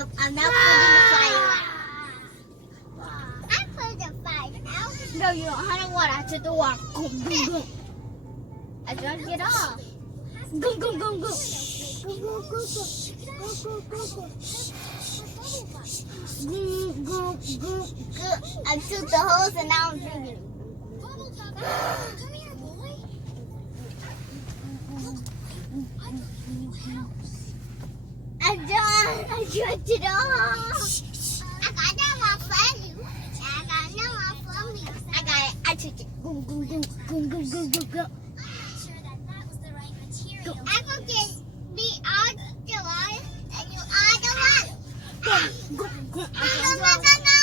Nope, I'm not putting the fire out. I put the fire out. No, you don't. I don't want. I took the water. Go, go, go. I gotta get off. Go, go, go, go. Go, go, go, go. Go, go, go, go. Go, go, go. I took the hose and now I'm drinking it. Come here, boy. I'm done. I drank it all. I got that one for you. I got that one for me. I got it. I took it. Go, go, go, go, go, go, go, go. I will get me all the one and you all the one. Go, go, go. No, no, no, no.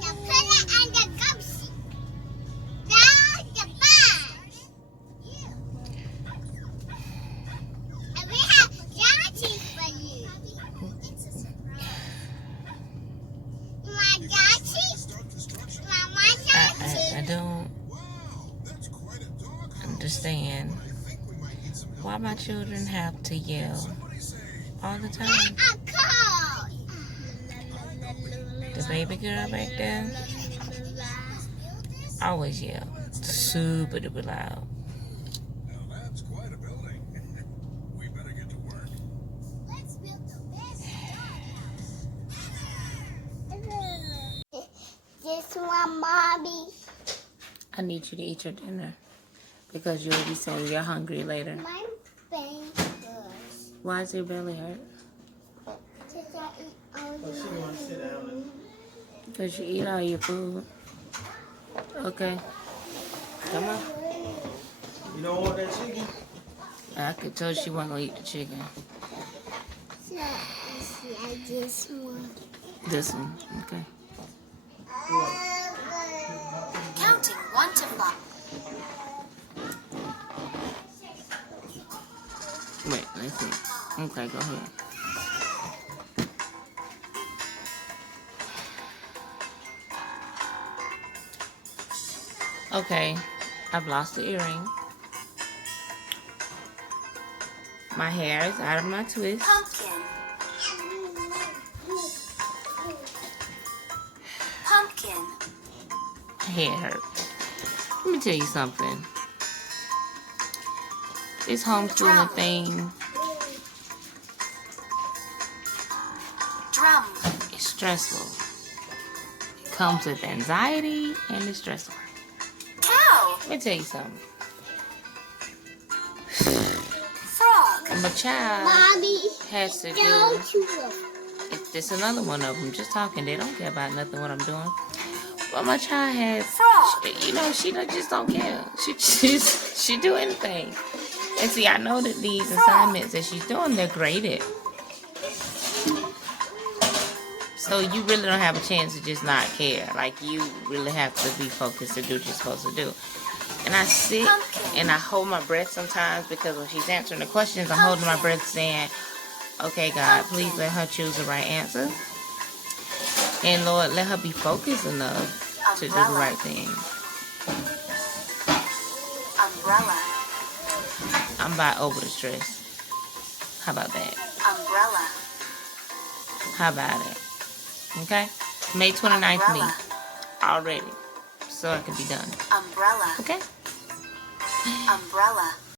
The pillar and the gumsy. Now the bag. And we have Jackie for you. You want Jackie? Mama Jackie? I don't understand why my children have to yell all the time. I'm cold. The baby girl back there always yell super duper loud. Now that's quite a building. We better get to work. Let's build the best dog. This one, Mommy. I need you to eat your dinner because you'll be saying you're hungry later. My belly hurts. Why does your belly hurt? Because I eat all the food. Because you eat all your food. Okay. Come on. You don't want that chicken? I could tell she wasn't going to eat the chicken. So, I just want. This one. Okay. Counting 1 to 5. Wait, let's see. Okay, go ahead. Okay, I've lost the earring. My hair is out of my twist. Pumpkin. Pumpkin. Head hurt. Let me tell you something. This homeschooling thing Drum. is stressful. It comes with anxiety and it's stressful. Cow. Let me tell you something. Frog. My child Mommy, has to do. don't you look. If there's another one of them just talking, they don't care about nothing what I'm doing. But my child has, Frog. she just don't care. She do anything. And see, I know that these assignments that she's doing, they're graded. So you really don't have a chance to just not care. Like, you really have to be focused to do what you're supposed to do. And I sit and I hold my breath sometimes because when she's answering the questions, I'm holding my breath saying, okay, God, please let her choose the right answer. And Lord, let her be focused enough to do the right thing. Umbrella. I'm about over the stress. How about that? Umbrella. How about it? Okay? May 29th me. Already. So I can be done. Umbrella. Okay? Umbrella.